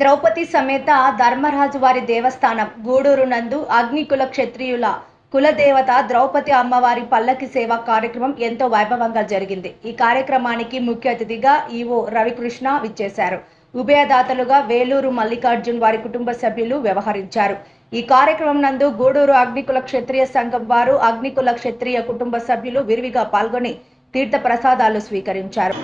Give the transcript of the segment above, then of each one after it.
ద్రౌపది సమేత ధర్మరాజు వారి దేవస్థానం గూడూరు నందు అగ్నికుల క్షత్రియుల కులదేవత ద్రౌపది అమ్మవారి పల్లకి సేవ కార్యక్రమం ఎంతో వైభవంగా జరిగింది. ఈ కార్యక్రమానికి ముఖ్య అతిథిగా ఈవో రవికృష్ణ విచ్చేశారు. ఉభయదాతలుగా వేలూరు మల్లికార్జున్ వారి కుటుంబ సభ్యులు వ్యవహరించారు. ఈ కార్యక్రమం నందు గూడూరు అగ్నికుల క్షత్రియ సంఘం వారు అగ్నికుల క్షత్రియ కుటుంబ సభ్యులు విరివిగా పాల్గొని తీర్థ ప్రసాదాలు స్వీకరించారు.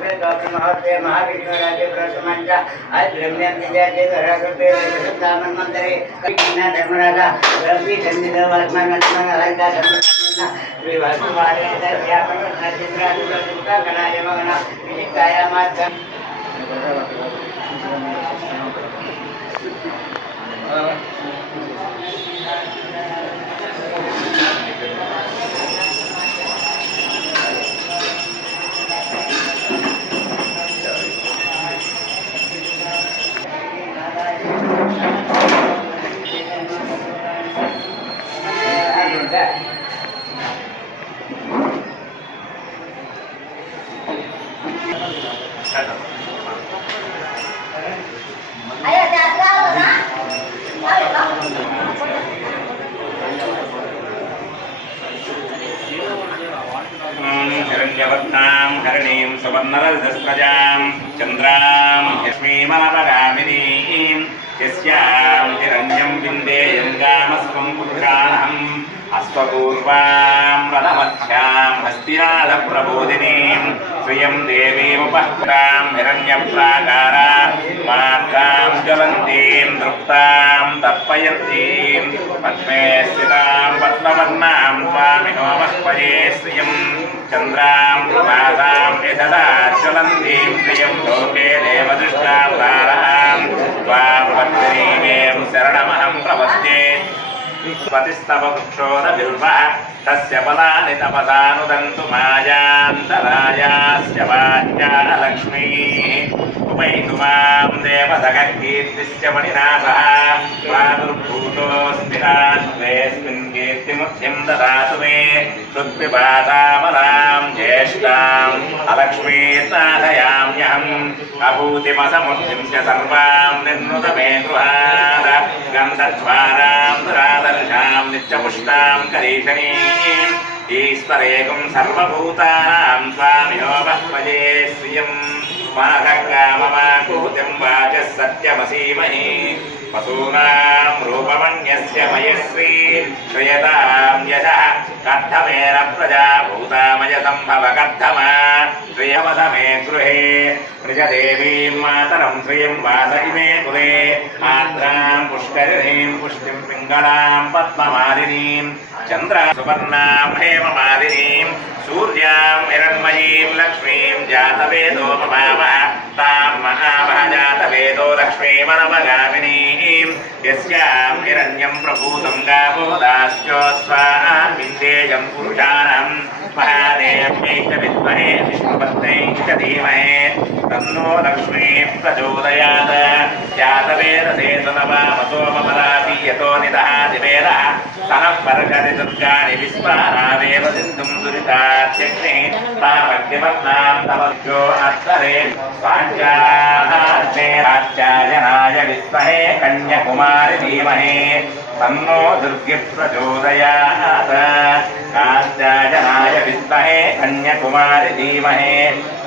ब्रह्मे गौतम होते महाविष्णु राजे वर्तमान का आज ब्रह्मे विजय राघवे वैष्णव मंदिरे कृष्णा धर्मराजा रवि धन्य वर्तमान वर्तमान हरिदा धर्म विवाह वाले व्यापक नचित्रा दुर्गा गणाय मगना विजिताया माता Thank you. శిరంజవర్ణాం హరిణీం సువర్ణరజస్వజాం చంద్రాం యస్మీమనపగామినీం యస్యాం హిరణ్యం విందేయం గామస్వం పుత్రాహం అస్వపూర్వాం రథమధ్యాం హస్తినాథ ప్రబోధినీం श्रियं देवीमुपहृतां हिरण्यप्राकारां मार्गां ज्वलन्तीं तृप्तां तर्पयन्तीं पद्मे स्थितां पद्मवर्णां स्वामिनोमह्वये श्रियं चन्द्रां प्रभासां यशसा ज्वलन्तीं श्रियं लोके देवदृष्टां तारां त्वां पत्नीमें शरणमहं प्रपद्ये పతిస్తవ వృక్షోర బిల్వ తస్య బలాని తపదానుదంతు మాయాంతరాయాస్య వాక్యా లక్ష్మీ मां देवसखकीर्तिश्च मणिनाथः प्रादुर्भूतोऽस्मि राष्ट्रेऽस्मिन् कीर्तिमुख्यं ददातु मे हृत्पिपातामलां ज्येष्ठाम् अलक्ष्मीर्नाथयाम्यहम् अभूतिमसमुद्धिं च सर्वां निर्नुत मे गृहाद गन्धद्वारां दुरादर्शां नित्यपुष्टां करीषणीम् ईश्वरेकं सर्वभूतानां स्वामिनो बह्वजे श्रियम् माघकाममाकूतिं वाचः सत्यमसीमहि पशूनां रूपमन्यस्य मयश्री श्रयतां यशः कर्थमेन प्रजा भूतामय सम्भव कर्थमा श्रियवस मे गृहे निजदेवीं मातरं श्रियं वास इमे कुले आर्द्रां पुष्करिणीं पुष्टिं पिङ्गलां पद्ममालिनीं చంద్రా సువర్ణాం హేమమాదినీం సూర్యాం హిరణ్మయీం లక్ష్మీం జాతవేదో మమామ తాం మహామహజాతవేదో లక్ష్మీమనమగామినీం యస్యాం హిరణ్యం ప్రభూతం గామోదాస్యో స్వామిందేయం పురుషాణం మహాదేవ్యైక విద్మహే విష్ణుపత్నైక ధీమహే తన్నో లక్ష్మీ ప్రచోదయాత్ జాతవేద సేతనవామసోమపరాపీయతో నిదహాదివేద तनः परकरितुर्गाणि विस्मारामेव सिन्धुम् दुरितात्यग्ने तावग्निवर्णां तवज्ञो अत्तरे धीमहे तन्नो दुर्गिः प्रचोदयात् काञ्चायनाय विद्महे कन्याकुमारि धीमहे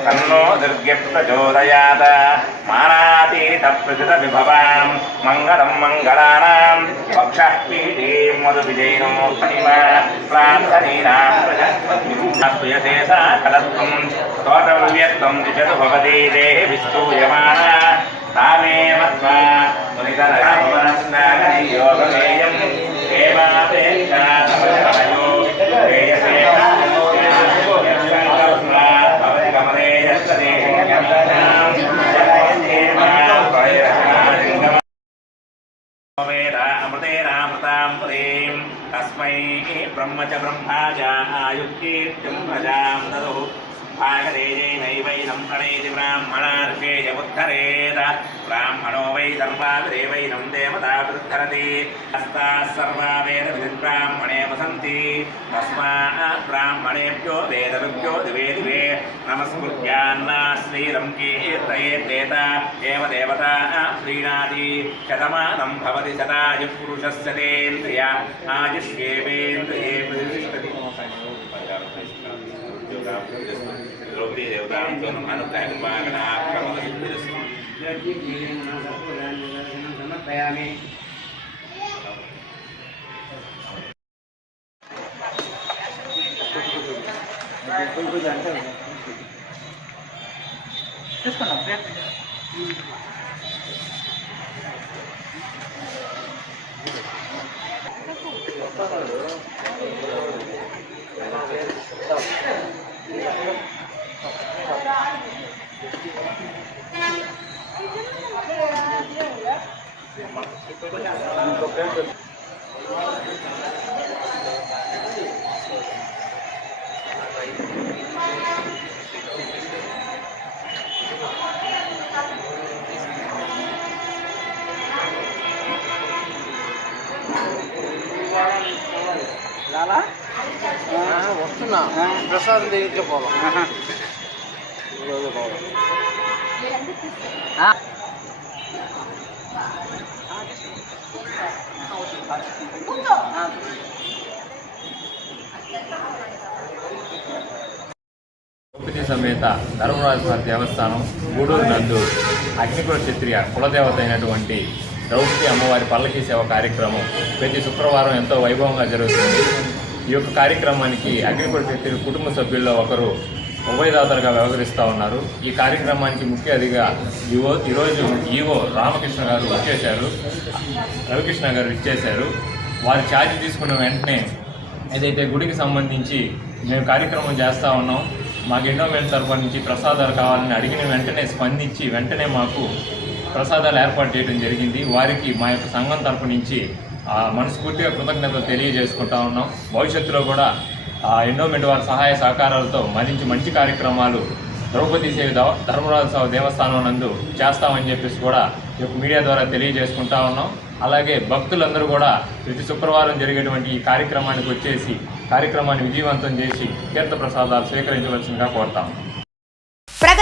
తన్నో దుర్గప్రచోదయాత్ మానాతీత ప్రసిద విభవాం. మంగళం మంగళానాం. పక్ష పీఠీం మధు విజయనో ప్రార్థనీనా కలత్వం. స్తోత్రవ్యక్తం దిశతు భవతి దేహి విస్తూయమాన. తామేవ స్వా బ్రహ్మ చ ప్రజాం తదు భాగదేజైనైవైనం ప్రణేతి బ్రాహ్మణార్షేయ ఉద్ధరేత బ్రాహ్మణో వై సర్వాభిదేవైనం దేవతా ఉద్ధరతి హస్తాः సర్వా వేద విద్బ్రాహ్మణే వసంతి తస్మాత్ బ్రాహ్మణేభ్యో వేదవిభ్యో ద్వే ద్వే నమస్కృత్యాన్నా శ్రీరం కీర్తయే తేత ఏవ దేవత ప్రీణాది శతమానం భవతి శతాయు పురుషస్య తేంద్రియ ఆయుష్యేవేంద్రియే ప్రతిష్టతి ద్రౌపదీ దేవతాం అనుగ్రహం తీసుకున్నాం. ప్లేట్ ఇంకొక ప్లేట్ వస్తున్నా. ప్రసాదం దగ్గరికి సమేత దేవస్థానం గూడూరు నందు అగ్నికుల క్షత్రియ కులదేవత అయినటువంటి ద్రౌపది అమ్మవారి పల్లకి సేవ కార్యక్రమం ప్రతి శుక్రవారం ఎంతో వైభవంగా జరుగుతుంది. ఈ యొక్క కార్యక్రమానికి అగ్నికుల కుటుంబ సభ్యుల్లో ఒకరు ఉభయదాతలుగా వ్యవహరిస్తూ ఉన్నారు. ఈ కార్యక్రమానికి ముఖ్య అతిథిగా ఈవో ఈరోజు ఈవో రామకృష్ణ గారు వచ్చేశారు. రవికృష్ణ గారు ఇచ్చేశారు. వారి ఛార్జ్ తీసుకున్న వెంటనే ఏదైతే గుడికి సంబంధించి మేము కార్యక్రమం చేస్తూ ఉన్నాం మాకు ఎండోమెంట్ తరఫు నుంచి ప్రసాదాలు కావాలని అడిగిన వెంటనే స్పందించి వెంటనే మాకు ప్రసాదాలు ఏర్పాటు చేయడం జరిగింది. వారికి మా యొక్క సంఘం తరపు నుంచి మనస్ఫూర్తిగా కృతజ్ఞతలు తెలియజేసుకుంటా ఉన్నాం. భవిష్యత్తులో కూడా ఎండోమెంట్ వారి సహాయ సహకారాలతో మరించి మంచి కార్యక్రమాలు ద్రౌపది సేవ ధర్మరాజు ధర్మరాజు దేవస్థానం నందు చేస్తామని చెప్పేసి కూడా ఈ యొక్క మీడియా ద్వారా తెలియజేసుకుంటా ఉన్నాం. అలాగే భక్తులందరూ కూడా ప్రతి శుక్రవారం జరిగేటువంటి ఈ కార్యక్రమానికి వచ్చేసి కార్యక్రమాన్ని విజయవంతం చేసి తీర్థ ప్రసాదాలు స్వీకరించవలసిందిగా కోరుతాం